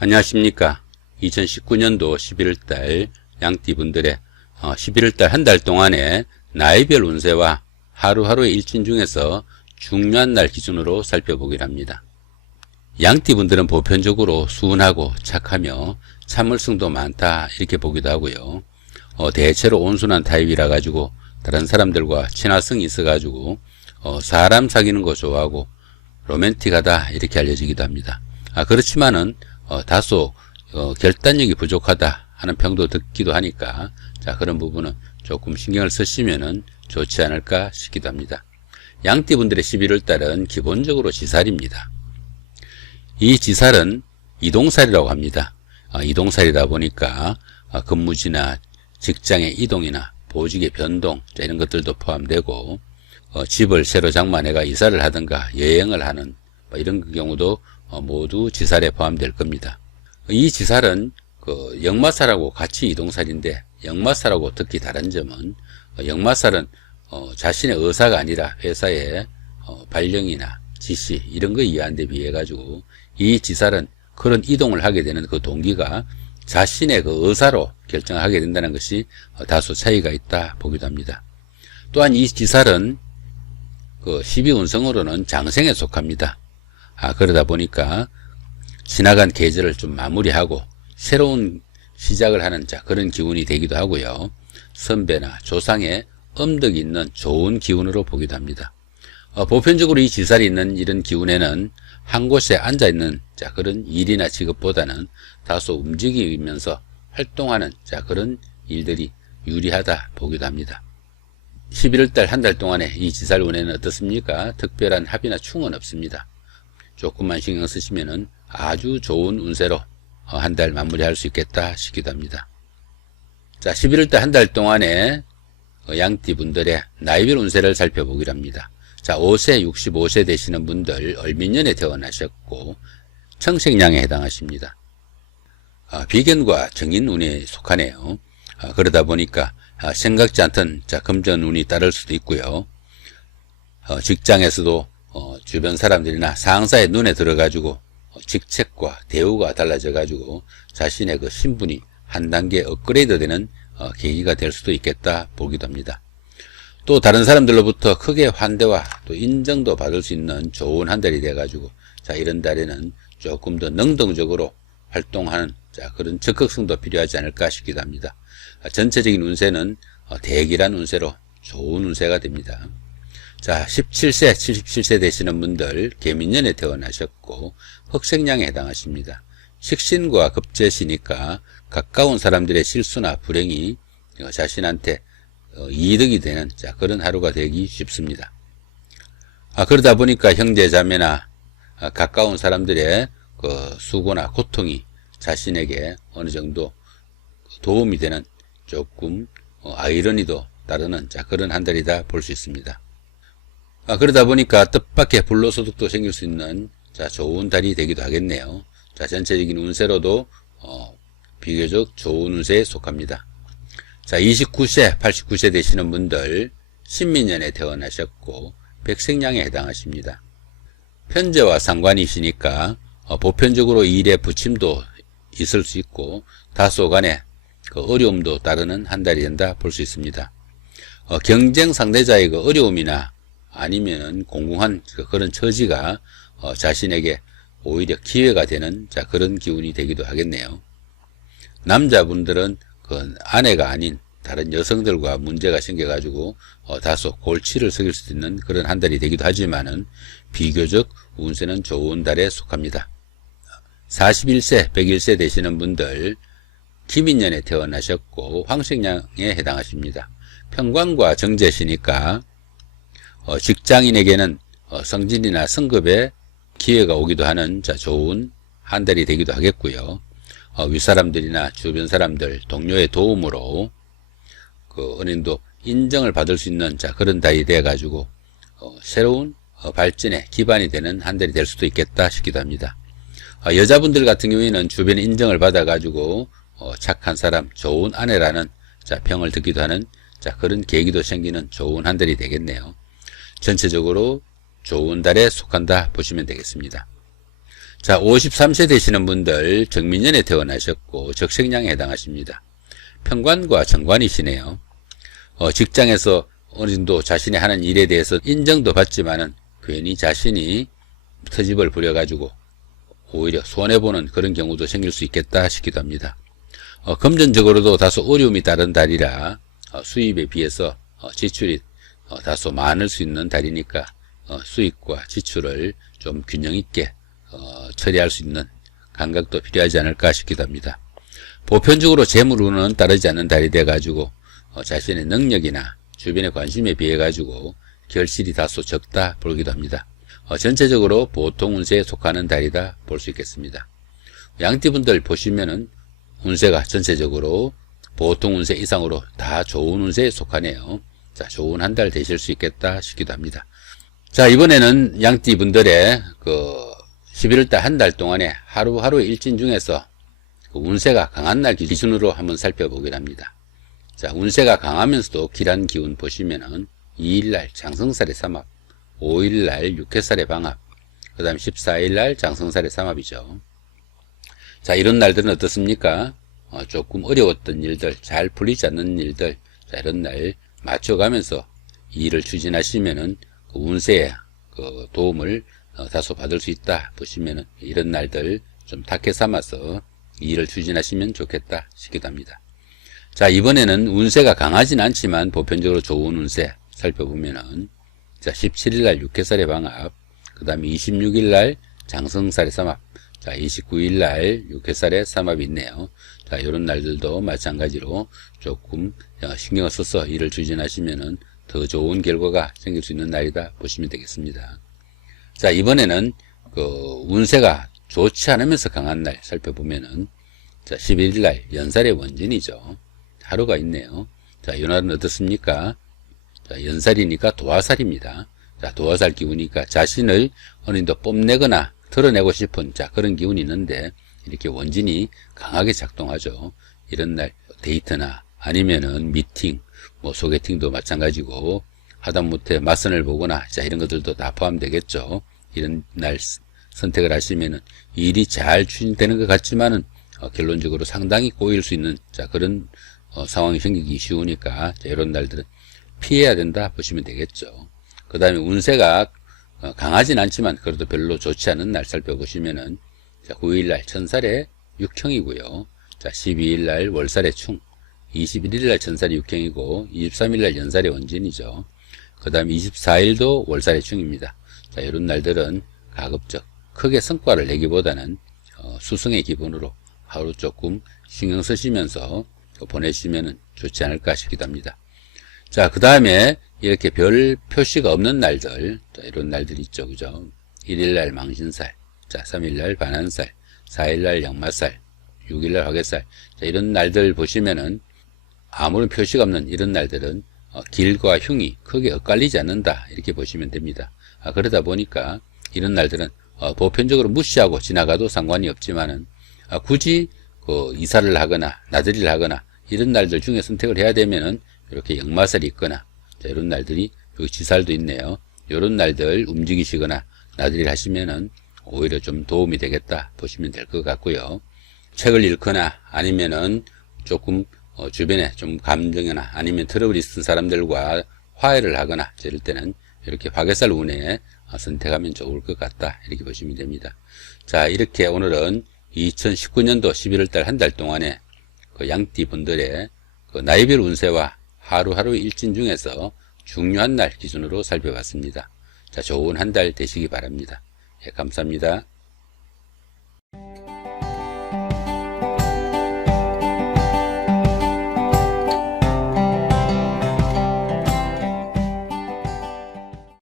안녕하십니까. 2019년도 11월달 양띠분들의 11월달 한 달 동안의 나이별 운세와 하루하루의 일진 중에서 중요한 날 기준으로 살펴보기를 합니다. 양띠분들은 보편적으로 수운하고 착하며 참을성도 많다 이렇게 보기도 하고요. 대체로 온순한 타입이라 가지고 다른 사람들과 친화성이 있어 가지고 사람 사귀는 거 좋아하고 로맨틱하다 이렇게 알려지기도 합니다. 그렇지만은 다소 결단력이 부족하다 하는 평도 듣기도 하니까 그런 부분은 조금 신경을 쓰시면은 좋지 않을까 싶기도 합니다. 양띠분들의 11월 달은 기본적으로 지살입니다. 이 지살은 이동살이라고 합니다. 이동살이다 보니까 근무지나 직장의 이동이나 보직의 변동 이런 것들도 포함되고 집을 새로 장만해가 이사를 하든가 여행을 하는 이런 경우도 모두 지살에 포함될 겁니다. 이 지살은 역마살하고 같이 이동살인데 역마살하고 특히 다른 점은 역마살은 자신의 의사가 아니라 회사의 발령이나 지시 이런 거에 의한 데 비해 가지고 이 지살은 그런 이동을 하게 되는 그 동기가 자신의 그 의사로 결정하게 된다는 것이 다소 차이가 있다 보기도 합니다. 또한 이 지살은 12운성으로는 장생에 속합니다. 그러다 보니까 지나간 계절을 좀 마무리하고 새로운 시작을 하는 그런 기운이 되기도 하고요. 선배나 조상의 엄덕이 있는 좋은 기운으로 보기도 합니다. 보편적으로 이 지살이 있는 이런 기운에는 한 곳에 앉아있는 그런 일이나 직업보다는 다소 움직이면서 활동하는 그런 일들이 유리하다 보기도 합니다. 11월달 한 달 동안에 이 지살 운에는 어떻습니까? 특별한 합이나 충은 없습니다. 조금만 신경 쓰시면은 아주 좋은 운세로 한 달 마무리할 수 있겠다 싶기도 합니다. 11월달 한 달 동안에 양띠분들의 나이별 운세를 살펴보기로 합니다. 5세, 65세 되시는 분들 을민년에 태어나셨고 청색량에 해당하십니다. 비견과 정인운에 속하네요. 그러다 보니까 생각지 않던 금전운이 따를 수도 있고요. 직장에서도 주변 사람들이나 상사의 눈에 들어가지고 직책과 대우가 달라져 가지고 자신의 그 신분이 한 단계 업그레이드 되는 계기가 될 수도 있겠다 보기도 합니다. 또 다른 사람들로부터 크게 환대와 또 인정도 받을 수 있는 좋은 한 달이 돼 가지고 이런 달에는 조금 더 능동적으로 활동하는 그런 적극성도 필요하지 않을까 싶기도 합니다. 전체적인 운세는 대기란 운세로 좋은 운세가 됩니다. 17세, 77세 되시는 분들 개민년에 태어나셨고 흑색량에 해당하십니다. 식신과 급제시니까 가까운 사람들의 실수나 불행이 자신한테 이득이 되는 그런 하루가 되기 쉽습니다. 그러다 보니까 형제 자매나 가까운 사람들의 수고나 고통이 자신에게 어느 정도 도움이 되는 조금 아이러니도 따르는 그런 한 달이다 볼 수 있습니다. 그러다 보니까 뜻밖의 불로소득도 생길 수 있는 좋은 달이 되기도 하겠네요. 전체적인 운세로도 비교적 좋은 운세에 속합니다. 29세, 89세 되시는 분들 신민년에 태어나셨고 백색량에 해당하십니다. 편제와 상관이시니까 보편적으로 일에 부침도 있을 수 있고 다소간의 어려움도 따르는 한 달이 된다 볼 수 있습니다. 경쟁 상대자의 어려움이나 아니면 공공한 그런 처지가 자신에게 오히려 기회가 되는 그런 기운이 되기도 하겠네요. 남자분들은 아내가 아닌 다른 여성들과 문제가 생겨가지고 다소 골치를 썩일 수 있는 그런 한 달이 되기도 하지만은 비교적 운세는 좋은 달에 속합니다. 41세, 101세 되시는 분들 기민년에 태어나셨고 황색량에 해당하십니다. 평관과 정제시니까 직장인에게는 승진이나 승급에 기회가 오기도 하는 좋은 한 달이 되기도 하겠고요. 윗사람들이나 주변 사람들, 동료의 도움으로 어느 정도 인정을 받을 수 있는 그런 달이 되어 가지고 새로운 발전의 기반이 되는 한 달이 될 수도 있겠다 싶기도 합니다. 여자분들 같은 경우에는 주변의 인정을 받아 가지고 착한 사람, 좋은 아내라는 평을 듣기도 하는 그런 계기도 생기는 좋은 한 달이 되겠네요. 전체적으로 좋은 달에 속한다 보시면 되겠습니다. 자, 53세 되시는 분들 정민년에 태어나셨고 적생량에 해당하십니다. 편관과 정관이시네요. 직장에서 어느 정도 자신이 하는 일에 대해서 인정도 받지만은 괜히 자신이 트집을 부려가지고 오히려 손해보는 그런 경우도 생길 수 있겠다 싶기도 합니다. 금전적으로도 다소 어려움이 따른 달이라 수입에 비해서 지출이 다소 많을 수 있는 달이니까 수입과 지출을 좀 균형 있게 처리할 수 있는 감각도 필요하지 않을까 싶기도 합니다. 보편적으로 재물운은 따르지 않는 달이 돼가지고 자신의 능력이나 주변의 관심에 비해 가지고 결실이 다소 적다 보기도 합니다. 전체적으로 보통 운세에 속하는 달이다 볼 수 있겠습니다. 양띠분들 보시면은 운세가 전체적으로 보통 운세 이상으로 다 좋은 운세에 속하네요. 자, 좋은 한 달 되실 수 있겠다 싶기도 합니다. 자, 이번에는 양띠분들의 11월달 한 달 동안에 하루하루 일진 중에서 운세가 강한 날 기준으로 한번 살펴보기로 합니다. 자, 운세가 강하면서도 길한 기운 보시면은 2일날 장성살의 삼합, 5일날 육해살의 방합, 그 다음 14일날 장성살의 삼합이죠. 자, 이런 날들은 어떻습니까? 조금 어려웠던 일들, 잘 풀리지 않는 일들, 자, 이런 날 맞춰가면서 일을 추진하시면은 운세에 도움을 다소 받을 수 있다 보시면은 이런 날들 좀 탁해 삼아서 일을 추진하시면 좋겠다 싶기도 합니다. 자, 이번에는 운세가 강하진 않지만 보편적으로 좋은 운세 살펴보면은 자, 17일날 육해살의 방합, 그 다음에 26일날 장성살의 삼합, 자, 29일날 육해살의 삼합이 있네요. 자, 이런 날들도 마찬가지로 조금 신경을 써서 일을 추진하시면은 더 좋은 결과가 생길 수 있는 날이다 보시면 되겠습니다. 자, 이번에는 운세가 좋지 않으면서 강한 날 살펴보면은 자, 11일날 연살의 원진이죠. 하루가 있네요. 자, 이 날은 어떻습니까? 자, 연살이니까 도화살입니다. 자, 도화살 기운이니까 자신을 어느 정도 뽐내거나 드러내고 싶은 그런 기운이 있는데 이렇게 원진이 강하게 작동하죠. 이런 날 데이트나 아니면은 미팅, 소개팅도 마찬가지고 하다못해 맞선을 보거나 이런 것들도 다 포함되겠죠. 이런 날 선택을 하시면은 일이 잘 추진되는 것 같지만은 결론적으로 상당히 꼬일 수 있는 그런 상황이 생기기 쉬우니까 이런 날들은 피해야 된다 보시면 되겠죠. 그 다음에 운세가 강하진 않지만 그래도 별로 좋지 않은 날 살펴보시면은 9일날 천살의 육형이고요. 자, 12일날 월살의 충, 21일날 천살의 육형이고 23일날 연살의 원진이죠. 그 다음에 24일도 월살의 충입니다. 자, 이런 날들은 가급적 크게 성과를 내기보다는 수성의 기분으로 하루 조금 신경 쓰시면서 보내시면 좋지 않을까 싶기도 합니다. 자, 그 다음에 이렇게 별 표시가 없는 날들, 자, 이런 날들이 있죠. 그죠? 1일날 망신살, 자, 3일날 반한살, 4일날 역마살, 6일날 화개살, 자, 이런 날들 보시면은 아무런 표시가 없는 이런 날들은 길과 흉이 크게 엇갈리지 않는다 이렇게 보시면 됩니다. 그러다 보니까 이런 날들은 보편적으로 무시하고 지나가도 상관이 없지만은 굳이 이사를 하거나 나들이를 하거나 이런 날들 중에 선택을 해야 되면은 이렇게 역마살이 있거나 자, 이런 날들이 여기 지살도 있네요. 이런 날들 움직이시거나 나들이를 하시면은 오히려 좀 도움이 되겠다 보시면 될 것 같고요. 책을 읽거나 아니면은 조금 주변에 좀 감정이나 아니면 트러블이 있는 사람들과 화해를 하거나 이럴 때는 이렇게 화개살 운에 선택하면 좋을 것 같다 이렇게 보시면 됩니다. 자, 이렇게 오늘은 2019년도 11월달 한 달 동안에 양띠 분들의 나이별 운세와 하루하루 일진 중에서 중요한 날 기준으로 살펴봤습니다. 자, 좋은 한 달 되시기 바랍니다. 예, 감사합니다.